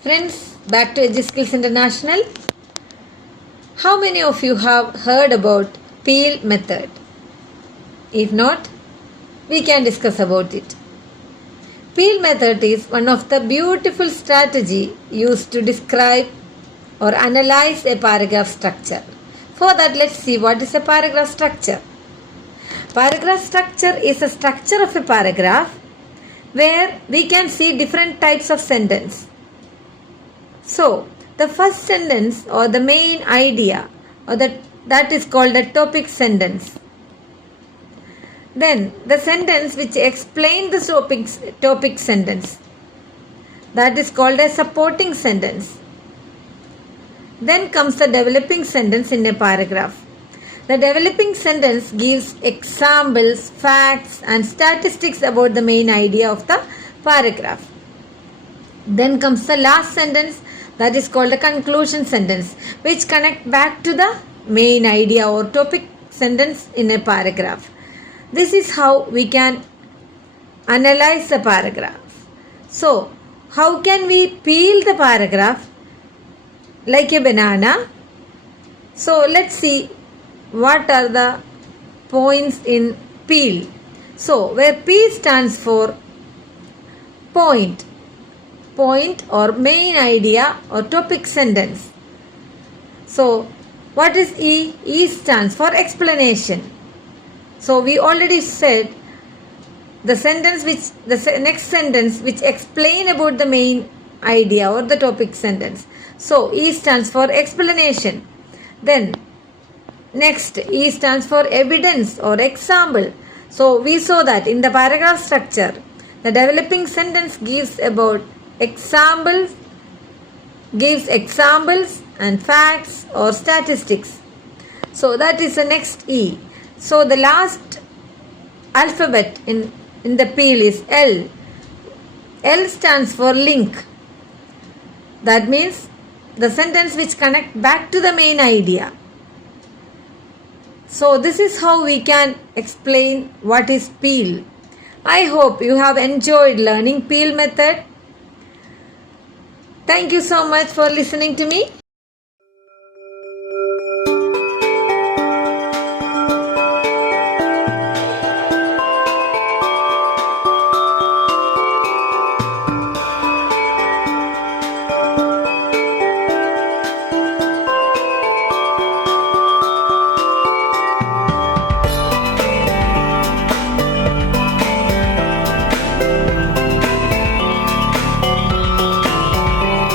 Friends, back to Edu Skills International. How many of you have heard about peel method? If not, we can discuss about it. Peel method is one of the beautiful strategy used to describe or analyze a paragraph structure. For that, let's see what is a paragraph structure. Paragraph structure is a structure of a paragraph where we can see different types of sentence. So, the first sentence or the main idea or that is called a topic sentence. Then the sentence which explains the topic sentence, that is called a supporting sentence. Then comes the developing sentence in a paragraph. The developing sentence gives examples, facts and statistics about the main idea of the paragraph. Then comes the last sentence, that is called a conclusion sentence, which connect back to the main idea or topic sentence in a paragraph. This is how we can analyze the paragraph. So, how can we peel the paragraph like a banana? So, let's see what are the points in peel. So, where P stands for point or main idea or topic sentence. So, what is E? E stands for explanation. So, we already said the next sentence which explain about the main idea or the topic sentence. So, E stands for explanation. Then, next E stands for evidence or example. So, we saw that in the paragraph structure, the developing sentence gives examples and facts or statistics. So, that is the next E. So, the last alphabet in the peel is L. L stands for link. That means the sentence which connect back to the main idea. So, this is how we can explain what is peel. I hope you have enjoyed learning peel method. Thank you so much for listening to me.